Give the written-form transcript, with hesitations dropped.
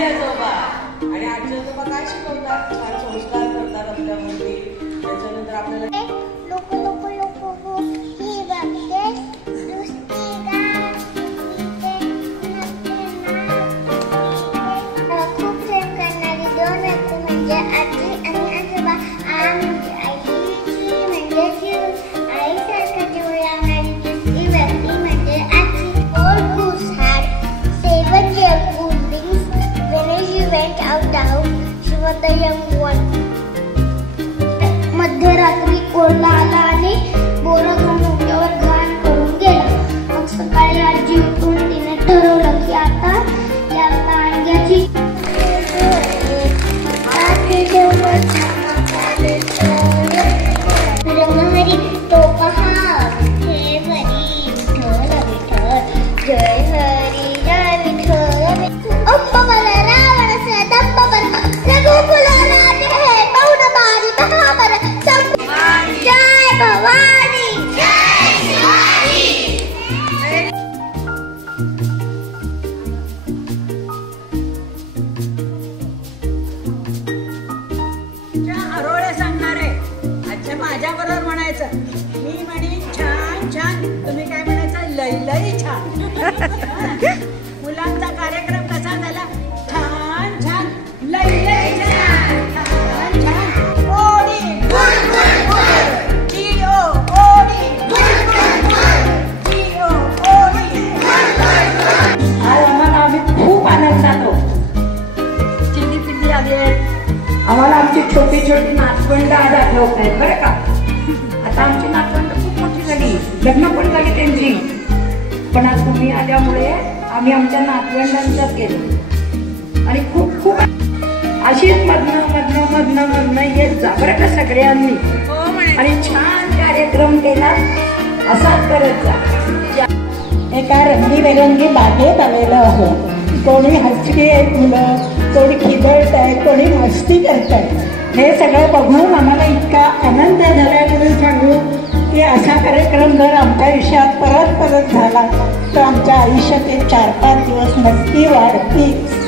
आजी आजोबा आणि आजी आजोबा काय शिकवतात, छान संस्कार करतात आपल्यामध्ये. त्याच्यानंतर आपल्याला लोक लोक लोक ही बघते खूप प्रेम करणारी दोन व्यक्ती म्हणजे आजी आणि आजोबा. आ म्हणजे आईची म्हणजे जीव, आईसारखा जीव लावणारी दुसरी व्यक्ती म्हणजे आजी. Old goose had 7 young goslings. When she went out the house, she was the young one. मध्यरात्री कोल्हा आला आणि बोरं घेऊन डोक्यावर घाण करून गेला. मग सकाळी आजी उठून तिने ठरवलं की आता या कांग्याची रंगहरी तो पहा हे बरी विठ्ठल विठ्ठल जय हरी जय विठ्ठल. अप्प मला रावण दप्प बर रघुकुल राजे हे पौन बारी महाबर जय भवानी जय शिवाजी. आरोळे सांगणार आहे. आजच्या माझ्या बरोबर म्हणायचं. मी म्हणे छान छान, तुम्ही काय म्हणायचं, लई लई छान. मुलांचा कार्यक्रम कसा झाला, छान छान, लई लई छान, छान छान. ओडी जीओ ओडी जीओ ओडी. आज आम्हाला आम्ही खूप आनंद झालो. चिल्ली पिल्ली आली आहेत. आम्हाला आमची छोटी छोटी नातवंड आज आठवत आहेत बरं का. आता आमची नातवंड खूप मोठी झाली, लग्न पण झाली त्यांची. पण आज तुम्ही आल्यामुळे आम्ही आमच्या नातवंडांचं केलं आणि खूप खूप अशीच मधनं येत जा बरं का सगळ्यांनी. आणि छान कार्यक्रम केला असाच करत जा. एका रंगीबेरंगी बागेत आलेलं आहोत. कोणी हसकी आहेत मुलं, कोणी खिदळत आहे, कोणी मस्ती करत आहे. हे सगळं बघून आम्हाला इतका आनंद झाला म्हणून सांगू की असा कार्यक्रम जर आमच्या आयुष्यात परत झाला तर आमच्या आयुष्यात 4-5 दिवस नक्की वाढतील.